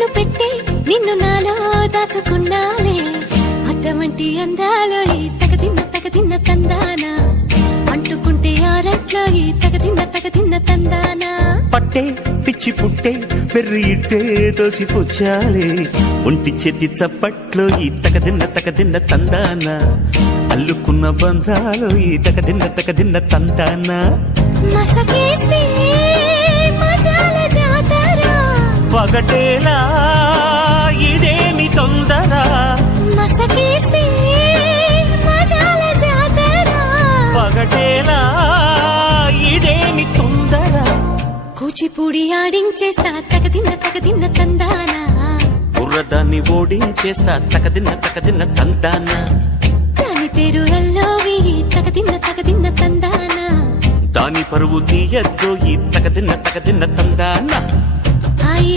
కన్ను పెట్టే నిన్ను నాలో దాచుకున్నానే అద్దమంటి అందాలో ఈ తగదిన్న తందానా అంటుకుంటే ఆరట్లో ఈ తగదిన్న తందానా పట్టే పిచ్చి పుట్టే పెర్రి ఇట్టే దోసిపుచ్చాలే ఒంటి చేతి చప్పట్లో ఈ తగదిన్న తందానా అల్లుకున్న బంధాలు ఈ తగదిన్న తందానా మసకేస్తే మజాల జాతర పగటేలా ఇదేమి తొందర మసకేస్తే మజాల జాతర పగటేలా ఇదేమి తొందర కూచిపూడి ఆడించేస్తా తగదిన్న తందానా బుర్రదాన్ని ఓడించేస్తా తగదిన్న తందానా దాని పేరు ఎల్లోవి తగదిన్న తందానా దాని పరువు తీయద్దు ఈ తగదిన్న తందానా